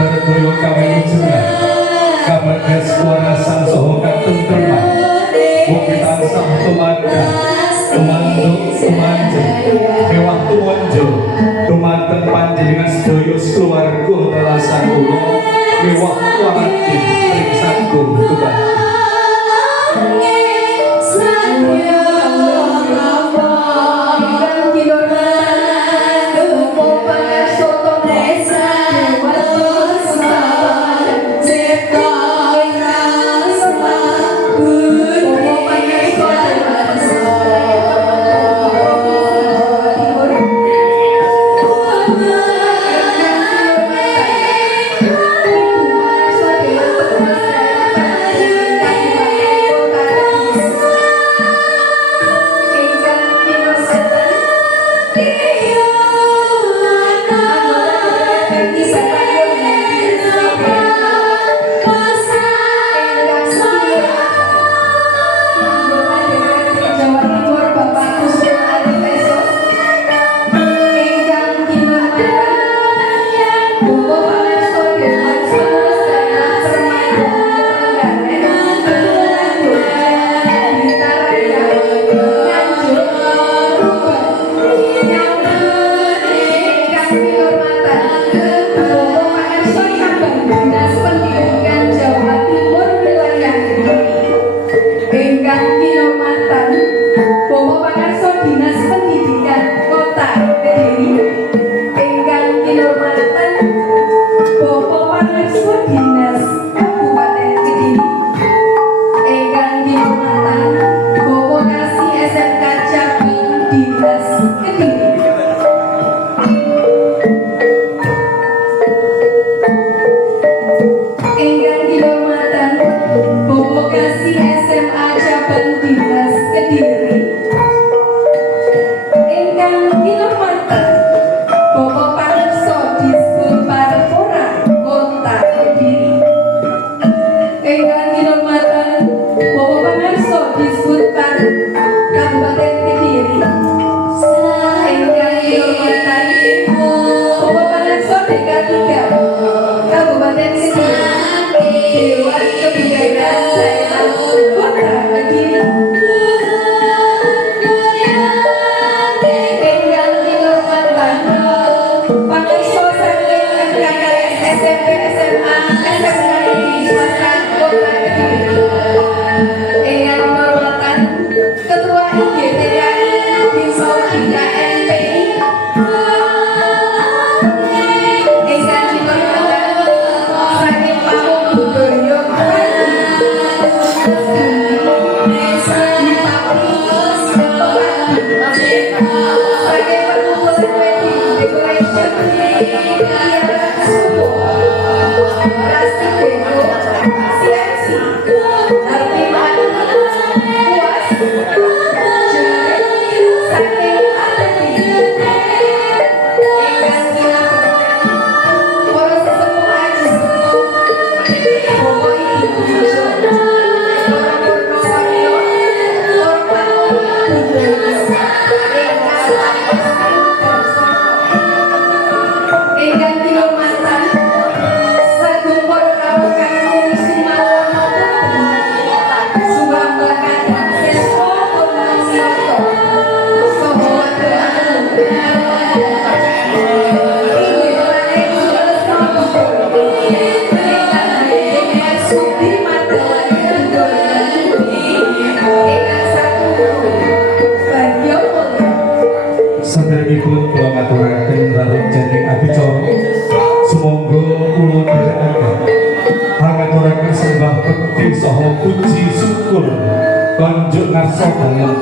berdoa kawilujengan kabagas warasan saha katentreman mugi tansah tumaga tumanduk tumanjeng ewah tumanjo tumanten panjenengan sedaya keluarga telasan kula ewah warati ing sagung tumanten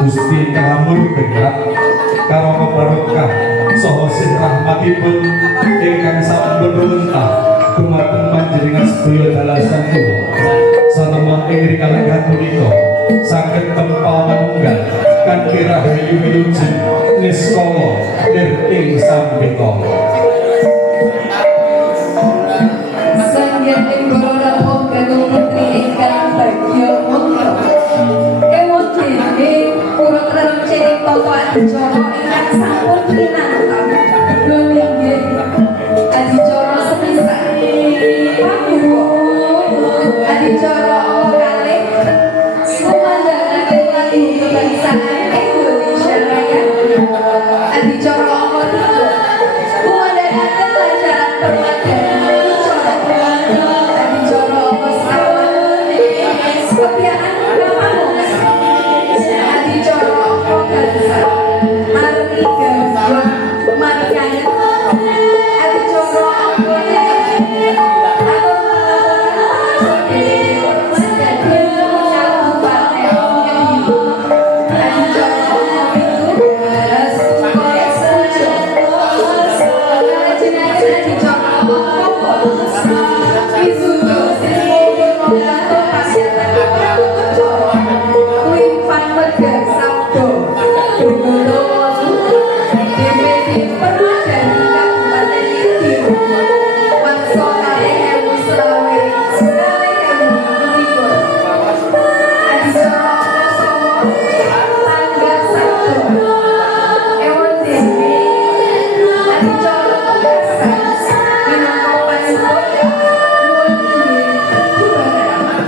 Gusti Kamur Berat karo keberkah saha sih rahmatipun ingkang sampun luntah dumateng panjenengan sedaya dalasan kula satemah ing rikala punika saged tempal manunggal kanthi rahayu wilujeng niskala nirting sambeta sanggen ing kula kagem putri ingkang bagya monggo kurang dalam ciri bapak Adijoro ingkang sampun pinantan lho nggih Adijoro sepisan Saat Indonesia Raya Adicara Ongkot itu mengadakan pelajaran perwakilan Adicara Ongkot Sekawan Kepiaan Pamongan Adicara Ongkot Galsa Arti Galsa Marikanya Adicara Ongkot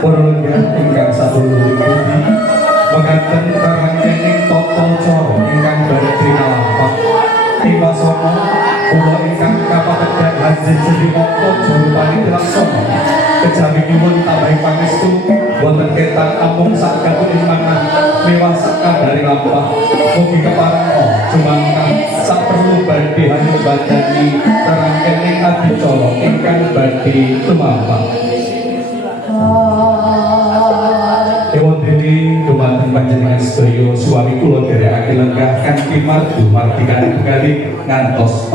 Perlenggan ingkang saduluripun menganten karangkening tata cara ingkang badhe kalampah ing wasana kula ingkang kapatedan haji sedhimata jurupani laksana kejawi nyuwun tambahi pangestu wonten ketan amung sakgapuning manah mewah sakadari lampah mugi keparengna jumangkah saperlu badhe hanyut badani karangkening adicara ingkang badhe tumampah. Ewan dene dumateng panjenengan sedaya suami kula dherekaken lenggah kanthi mardu martikani penggalih ngantos